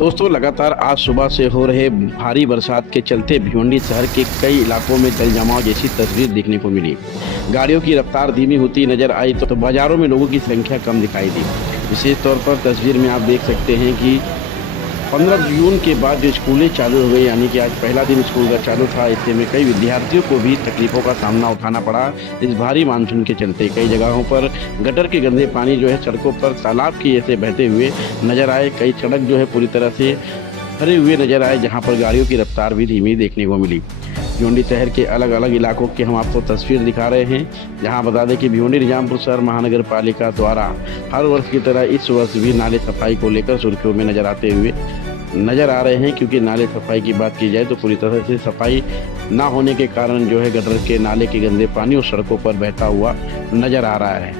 दोस्तों लगातार आज सुबह से हो रहे भारी बरसात के चलते भिवंडी शहर के कई इलाकों में जल जमाव जैसी तस्वीर देखने को मिली। गाड़ियों की रफ्तार धीमी होती नजर आई तो बाजारों में लोगों की संख्या कम दिखाई दी। विशेष तौर पर तस्वीर में आप देख सकते हैं कि 15 जून के बाद जो स्कूलें चालू हो गई, यानी कि आज पहला दिन स्कूल का चालू था, ऐसे में कई विद्यार्थियों को भी तकलीफों का सामना उठाना पड़ा। इस भारी मानसून के चलते कई जगहों पर गटर के गंदे पानी जो है सड़कों पर तालाब की ऐसे बहते हुए नजर आए। कई सड़क जो है पूरी तरह से भरे हुए नजर आए, जहां पर गाड़ियों की रफ्तार भी धीमी देखने को मिली। भिवंडी शहर के अलग अलग इलाकों की हम आपको तस्वीर दिखा रहे हैं, जहां बता दें कि भिवंडी निजामपुर शहर महानगर पालिका द्वारा हर वर्ष की तरह इस वर्ष भी नाले सफाई को लेकर सुर्खियों में नजर आ रहे हैं, क्योंकि नाले सफाई की बात की जाए तो पूरी तरह से सफाई ना होने के कारण जो है गटर के नाले के गंदे पानी और सड़कों पर बहता हुआ नजर आ रहा है।